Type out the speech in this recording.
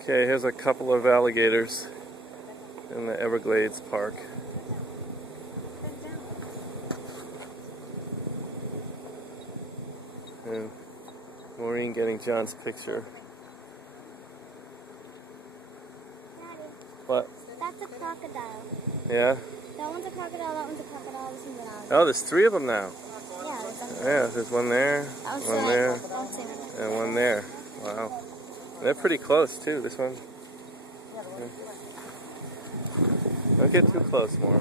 Okay, here's a couple of alligators in the Everglades Park. And Maureen getting John's picture. Daddy, What? that's a crocodile. Yeah? That one's a crocodile, that one's a crocodile, this one's an alligator. Oh, there's 3 of them now. Yeah, Yeah, there's one there, one there, and one there. Wow. They're pretty close too, this one. Don't get too close, more.